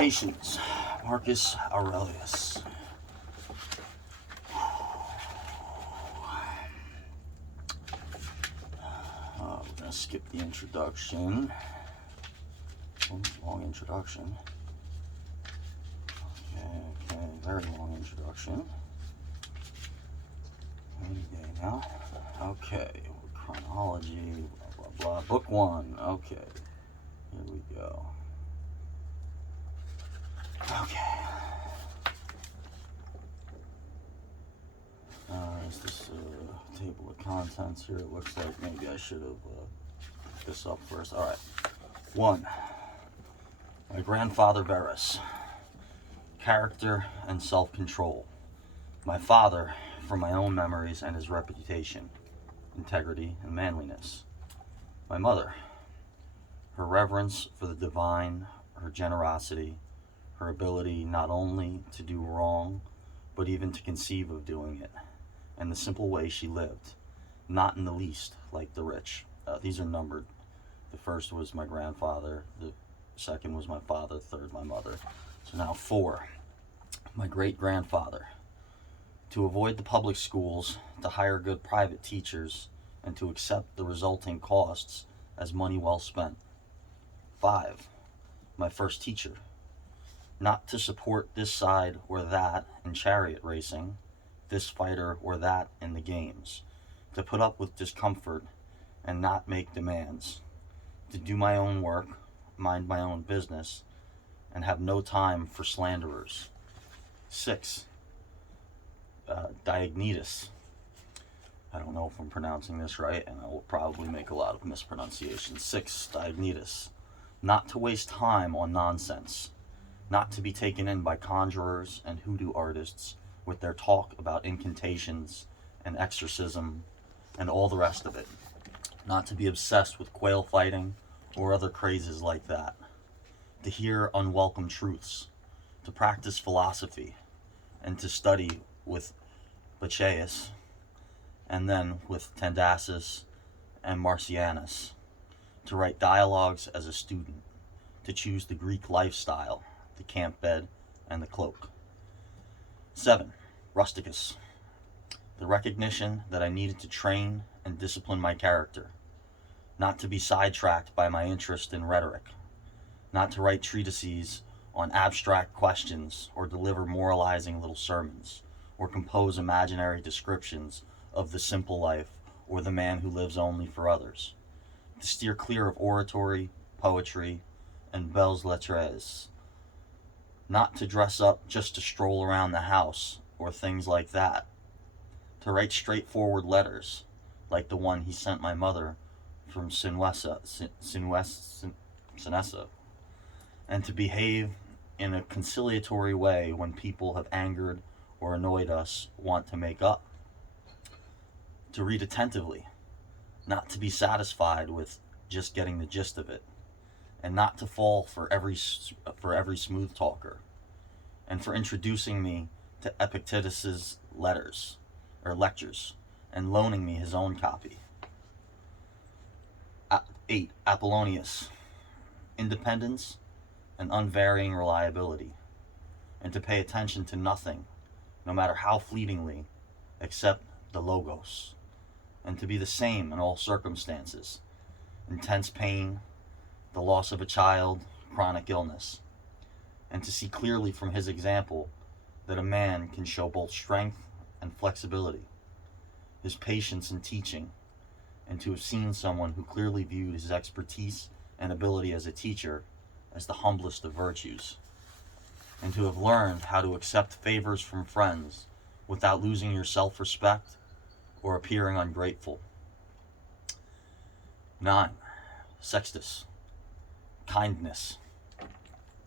Meditations, Marcus Aurelius. We're going to skip the introduction. Long introduction. Okay, very long introduction. Any day now. Okay, chronology, blah, blah, blah. Book 1, okay. Here we go. Okay. Is this table of contents here? It looks like maybe I should have picked this up first. All right. 1. My grandfather Verus. Character and self-control. My father, from my own memories and his reputation, integrity and manliness. My mother, her reverence for the divine, her generosity, her ability not only to do wrong, but even to conceive of doing it, and the simple way she lived, not in the least like the rich. These are numbered. The first was my grandfather, the second was my father, third my mother. So now 4, my great-grandfather. To avoid the public schools, to hire good private teachers, and to accept the resulting costs as money well spent. 5, my first teacher. Not to support this side or that in chariot racing, this fighter or that in the games, to put up with discomfort and not make demands, to do my own work, mind my own business, and have no time for slanderers. 6, Diognetus. I don't know if I'm pronouncing this right, and I will probably make a lot of mispronunciations. 6, Diognetus. Not to waste time on nonsense, not to be taken in by conjurers and hoodoo artists with their talk about incantations and exorcism and all the rest of it, not to be obsessed with quail fighting or other crazes like that, to hear unwelcome truths, to practice philosophy, and to study with Bachaeus, and then with Tandasis and Marcianus, to write dialogues as a student, to choose the Greek lifestyle, the camp bed, and the cloak. 7, Rusticus. The recognition that I needed to train and discipline my character, not to be sidetracked by my interest in rhetoric, not to write treatises on abstract questions or deliver moralizing little sermons, or compose imaginary descriptions of the simple life or the man who lives only for others, to steer clear of oratory, poetry, and belles lettres, not to dress up just to stroll around the house or things like that, to write straightforward letters like the one he sent my mother from Sinessa, and to behave in a conciliatory way when people have angered or annoyed us, want to make up, to read attentively, not to be satisfied with just getting the gist of it, and not to fall for every smooth talker, and for introducing me to Epictetus's lectures, and loaning me his own copy. 8, Apollonius. Independence and unvarying reliability, and to pay attention to nothing, no matter how fleetingly, except the logos, and to be the same in all circumstances, intense pain, the loss of a child, chronic illness, and to see clearly from his example that a man can show both strength and flexibility, his patience in teaching, and to have seen someone who clearly viewed his expertise and ability as a teacher as the humblest of virtues, and to have learned how to accept favors from friends without losing your self-respect or appearing ungrateful. 9, Sextus. Kindness.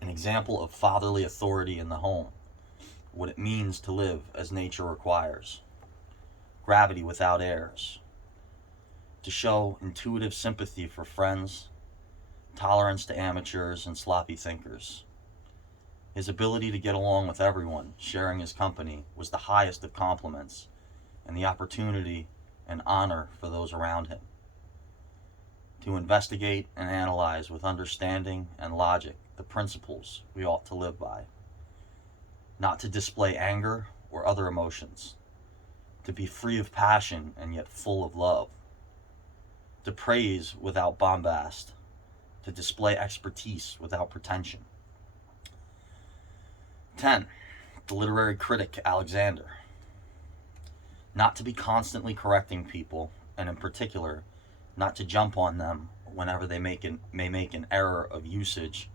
An example of fatherly authority in the home, what it means to live as nature requires. Gravity without airs. To show intuitive sympathy for friends, tolerance to amateurs and sloppy thinkers. His ability to get along with everyone, sharing his company, was the highest of compliments, and the opportunity and honor for those around him. to investigate and analyze with understanding and logic the principles we ought to live by, not to display anger or other emotions, to be free of passion and yet full of love, to praise without bombast, to display expertise without pretension. 10. The literary critic Alexander. Not to be constantly correcting people, and in particular, not to jump on them whenever they may make an error of usage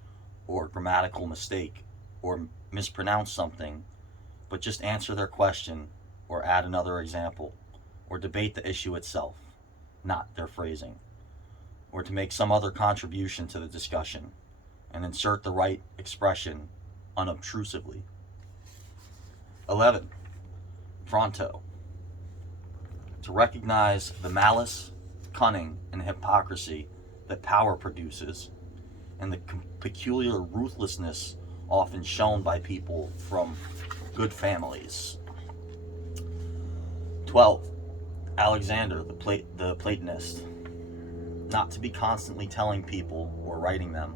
or grammatical mistake or mispronounce something, but just answer their question or add another example or debate the issue itself, not their phrasing, or to make some other contribution to the discussion and insert the right expression unobtrusively. 11. Fronto. To recognize the malice, cunning, and hypocrisy that power produces, and the peculiar ruthlessness often shown by people from good families. 12. Alexander, the Platonist. Not to be constantly telling people or writing them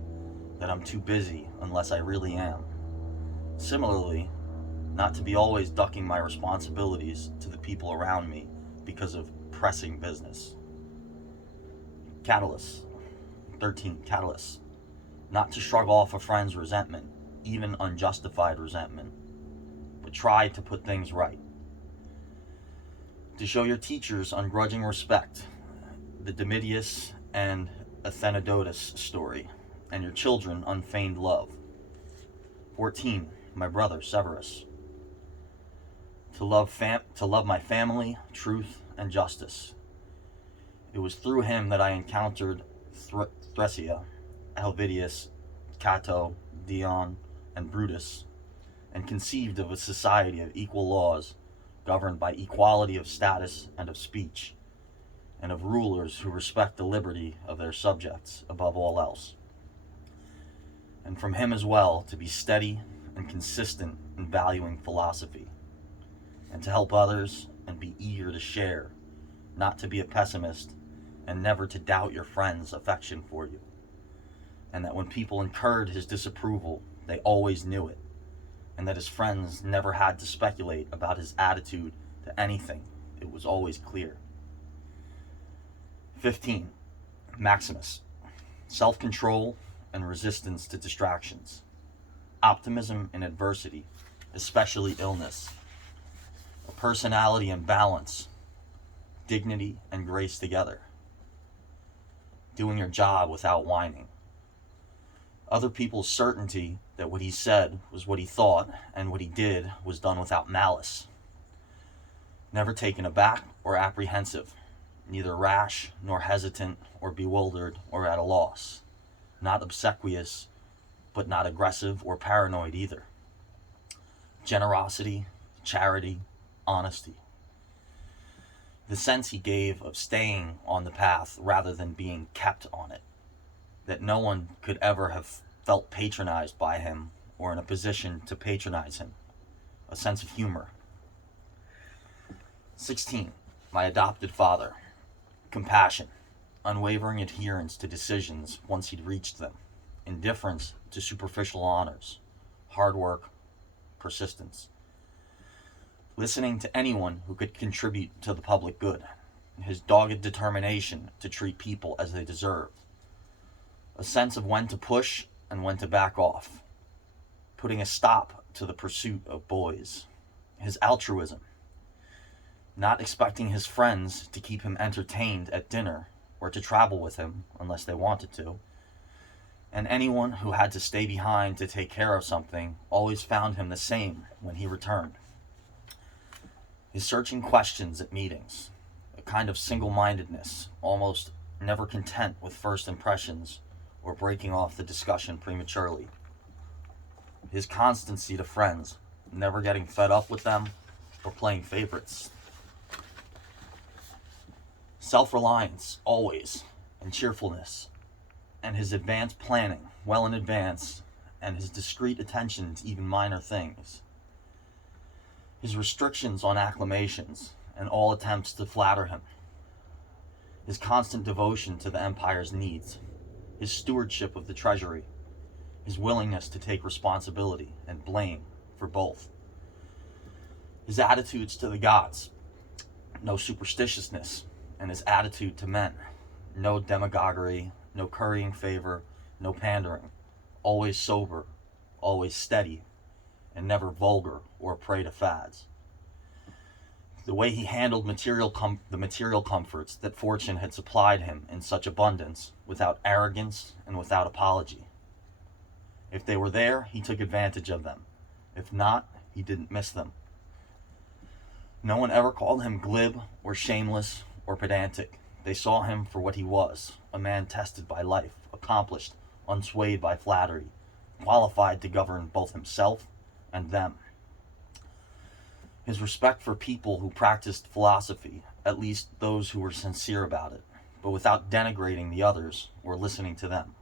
that I'm too busy unless I really am. Similarly, not to be always ducking my responsibilities to the people around me because of pressing business. Catalyst. 13. Catalyst. Not to shrug off a friend's resentment, even unjustified resentment, but try to put things right. To show your teachers ungrudging respect, the Domitius and Athenodotus story, and your children unfeigned love. 14. My brother Severus. To love my family, truth, and justice. It was through him that I encountered Thresia, Helvidius, Cato, Dion, and Brutus, and conceived of a society of equal laws governed by equality of status and of speech, and of rulers who respect the liberty of their subjects above all else. And from him as well to be steady and consistent in valuing philosophy, and to help others and be eager to share, not to be a pessimist, and never to doubt your friends' affection for you. And that when people incurred his disapproval, they always knew it, and that his friends never had to speculate about his attitude to anything. It was always clear. 15. Maximus. Self-control and resistance to distractions. Optimism in adversity, especially illness. A personality and balance. Dignity and grace together. Doing your job without whining. Other people's certainty that what he said was what he thought, and what he did was done without malice. Never taken aback or apprehensive, neither rash nor hesitant or bewildered or at a loss. Not obsequious, but not aggressive or paranoid either. Generosity, charity, honesty. The sense he gave of staying on the path rather than being kept on it. That no one could ever have felt patronized by him or in a position to patronize him. A sense of humor. 16. My adopted father. Compassion. Unwavering adherence to decisions once he'd reached them. Indifference to superficial honors. Hard work. Persistence. Listening to anyone who could contribute to the public good. His dogged determination to treat people as they deserved. A sense of when to push and when to back off. Putting a stop to the pursuit of boys. His altruism. Not expecting his friends to keep him entertained at dinner or to travel with him unless they wanted to. And anyone who had to stay behind to take care of something always found him the same when he returned. His searching questions at meetings. A kind of single-mindedness, almost never content with first impressions or breaking off the discussion prematurely. His constancy to friends, never getting fed up with them or playing favorites. Self-reliance, always, and cheerfulness, and his advanced planning, well in advance, and his discreet attention to even minor things. His restrictions on acclamations, and all attempts to flatter him. his constant devotion to the empire's needs, his stewardship of the treasury, his willingness to take responsibility and blame for both, his attitudes to the gods, no superstitiousness, and his attitude to men, no demagoguery, no currying favor, no pandering, always sober, always steady, and never vulgar or a prey to fads. The way he handled the material comforts that fortune had supplied him in such abundance, without arrogance and without apology. If they were there, he took advantage of them. If not, he didn't miss them. No one ever called him glib or shameless or pedantic. They saw him for what he was, a man tested by life, accomplished, unswayed by flattery, qualified to govern both himself and them. His respect for people who practiced philosophy, at least those who were sincere about it, but without denigrating the others or listening to them.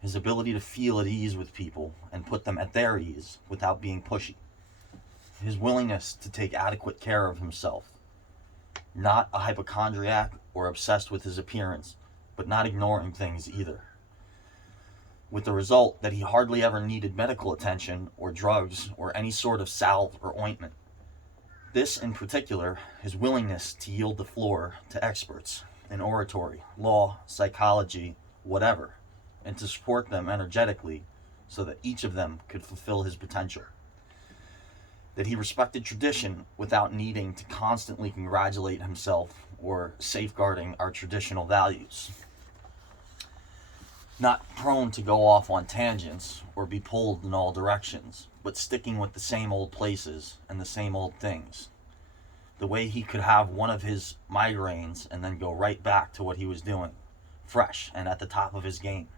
His ability to feel at ease with people and put them at their ease without being pushy. His willingness to take adequate care of himself. Not a hypochondriac or obsessed with his appearance, but not ignoring things either. With the result that he hardly ever needed medical attention or drugs or any sort of salve or ointment. This, in particular, his willingness to yield the floor to experts in oratory, law, psychology, whatever, and to support them energetically so that each of them could fulfill his potential. That he respected tradition without needing to constantly congratulate himself or safeguarding our traditional values. Not prone to go off on tangents or be pulled in all directions, but sticking with the same old places and the same old things. The way he could have one of his migraines and then go right back to what he was doing, fresh and at the top of his game.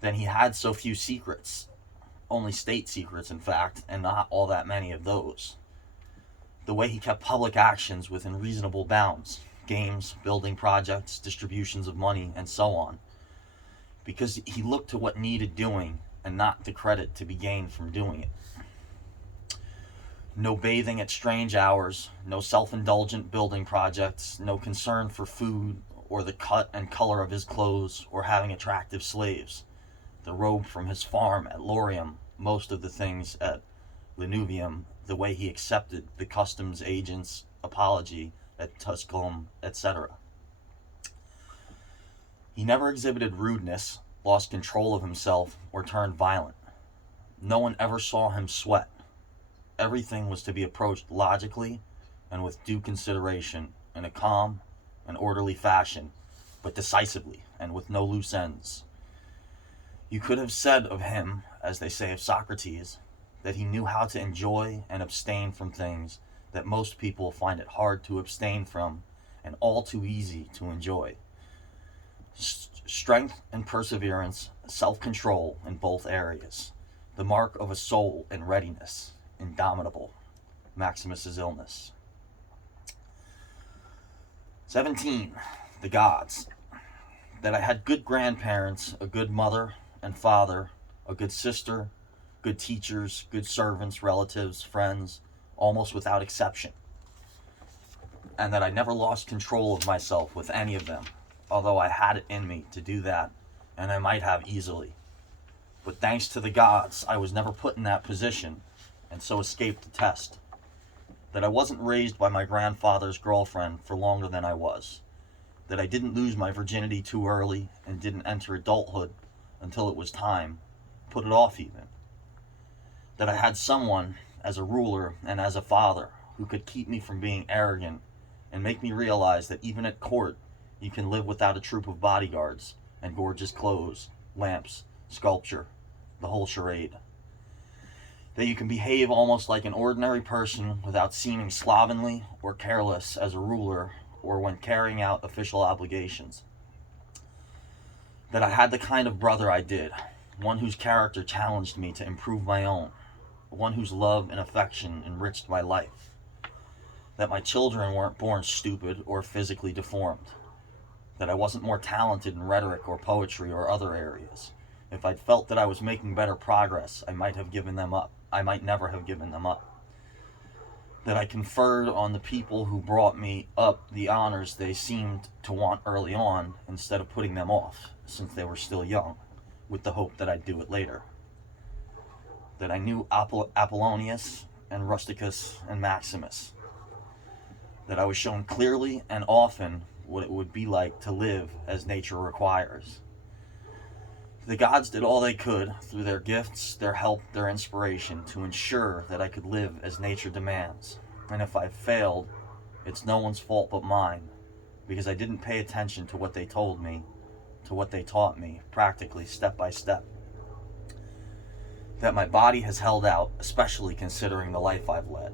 Then he had so few secrets, only state secrets in fact, and not all that many of those. The way he kept public actions within reasonable bounds, games, building projects, distributions of money, and so on. Because he looked to what needed doing and not the credit to be gained from doing it. No bathing at strange hours, no self-indulgent building projects, no concern for food or the cut and color of his clothes or having attractive slaves. The robe from his farm at Lorium, most of the things at Lanuvium, the way he accepted the customs agent's apology at Tusculum, etc. He never exhibited rudeness, lost control of himself, or turned violent. No one ever saw him sweat. Everything was to be approached logically and with due consideration, in a calm and orderly fashion, but decisively and with no loose ends. You could have said of him, as they say of Socrates, that he knew how to enjoy and abstain from things that most people find it hard to abstain from and all too easy to enjoy. Strength and perseverance, self-control in both areas, the mark of a soul in readiness, indomitable. Maximus's illness. 17. The gods. That I had good grandparents, a good mother and father, a good sister, good teachers, good servants, relatives, friends, almost without exception. And that I never lost control of myself with any of them, although I had it in me to do that, and I might have easily. But thanks to the gods, I was never put in that position, and so escaped the test. That I wasn't raised by my grandfather's girlfriend for longer than I was. That I didn't lose my virginity too early, and didn't enter adulthood until it was time, put it off even. That I had someone, as a ruler and as a father, who could keep me from being arrogant, and make me realize that even at court, you can live without a troop of bodyguards and gorgeous clothes, lamps, sculpture, the whole charade. That you can behave almost like an ordinary person without seeming slovenly or careless as a ruler or when carrying out official obligations. That I had the kind of brother I did, one whose character challenged me to improve my own, one whose love and affection enriched my life. That my children weren't born stupid or physically deformed. That I wasn't more talented in rhetoric or poetry or other areas. If I'd felt that I was making better progress, I might never have given them up. that I conferred on the people who brought me up the honors they seemed to want early on, instead of putting them off, since they were still young, with the hope that I'd do it later. That I knew Apollonius and Rusticus and Maximus. That I was shown clearly and often what it would be like to live as nature requires. The gods did all they could, through their gifts, their help, their inspiration, to ensure that I could live as nature demands. And if I failed, it's no one's fault but mine, because I didn't pay attention to what they told me, to what they taught me, practically, step by step. That my body has held out, especially considering the life I've led.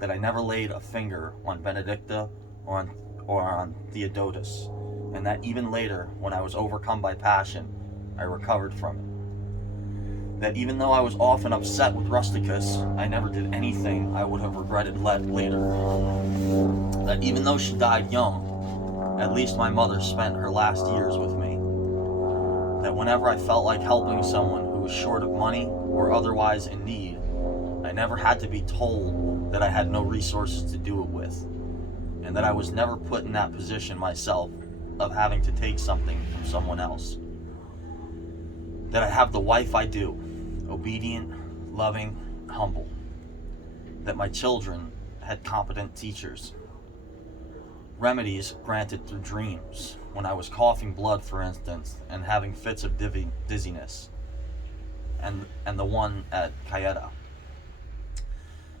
That I never laid a finger on Benedicta or on Theodotus, and that even later, when I was overcome by passion, I recovered from it. That even though I was often upset with Rusticus, I never did anything I would have regretted later. That even though she died young, at least my mother spent her last years with me. That whenever I felt like helping someone who was short of money or otherwise in need, I never had to be told that I had no resources to do it with, and that I was never put in that position myself of having to take something from someone else. That I have the wife I do, obedient, loving, humble. That my children had competent teachers. Remedies granted through dreams, when I was coughing blood, for instance, and having fits of dizziness, and the one at Cayeta.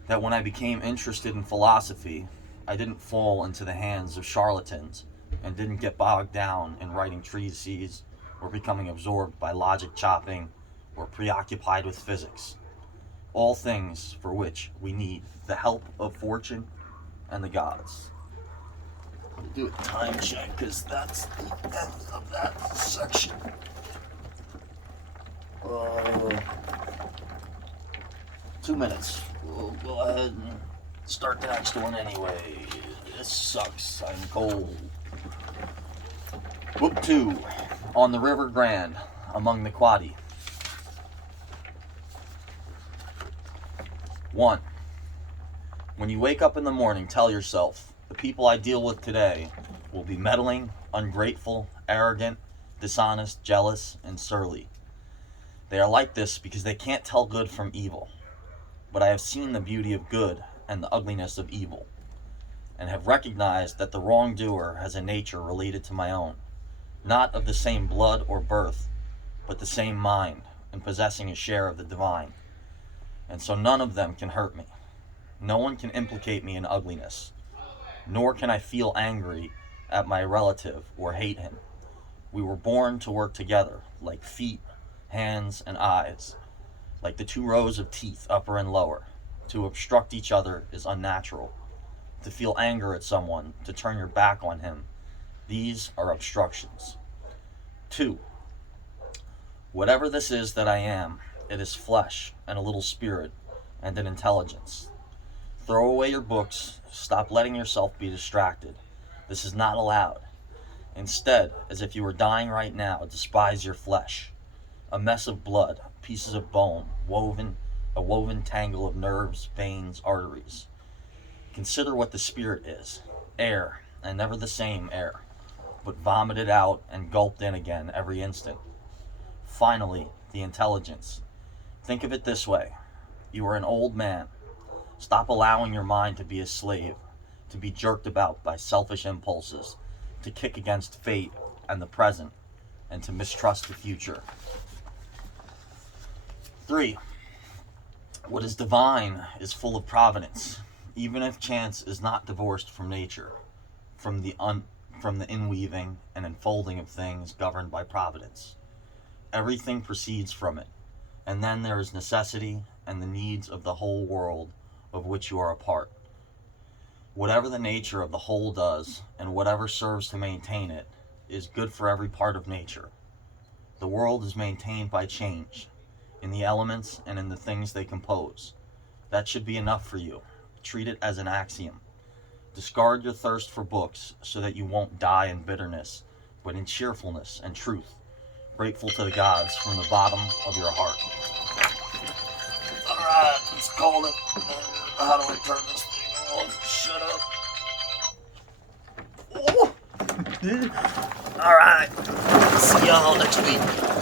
That when I became interested in philosophy, I didn't fall into the hands of charlatans and didn't get bogged down in writing treatises or becoming absorbed by logic chopping or preoccupied with physics. All things for which we need the help of fortune and the gods. I'll do a time check because that's the end of that section. 2 minutes. We'll go ahead and start the next one anyway. This sucks. I'm cold. Book 2. On the River Grand, among the Quadi. 1. When you wake up in the morning, tell yourself, the people I deal with today will be meddling, ungrateful, arrogant, dishonest, jealous, and surly. They are like this because they can't tell good from evil. But I have seen the beauty of good and the ugliness of evil, and have recognized that the wrongdoer has a nature related to my own, not of the same blood or birth, but the same mind, and possessing a share of the divine. And so none of them can hurt me. No one can implicate me in ugliness, nor can I feel angry at my relative or hate him. We were born to work together, like feet, hands, and eyes, like the 2 rows of teeth, upper and lower. To obstruct each other is unnatural. To feel anger at someone, to turn your back on him, these are obstructions. 2. Whatever this is that I am, it is flesh and a little spirit and an intelligence. Throw away your books. Stop letting yourself be distracted. This is not allowed. Instead, as if you were dying right now, despise your flesh. A mess of blood, pieces of bone, a woven tangle of nerves, veins, arteries. Consider what the spirit is. Air, and never the same air, but vomited out and gulped in again every instant. Finally, the intelligence. Think of it this way. You are an old man. Stop allowing your mind to be a slave, to be jerked about by selfish impulses, to kick against fate and the present, and to mistrust the future. 3. What is divine is full of providence, even if chance is not divorced from nature, from the inweaving and enfolding of things governed by providence. Everything proceeds from it, and then there is necessity and the needs of the whole world of which you are a part. Whatever the nature of the whole does, and whatever serves to maintain it, is good for every part of nature. The world is maintained by change, in the elements and in the things they compose. That should be enough for you. Treat it as an axiom. Discard your thirst for books so that you won't die in bitterness, but in cheerfulness and truth, grateful to the gods from the bottom of your heart. Alright, let's call it. How do I turn this thing dog. Shut up. Oh. All right. See y'all next week.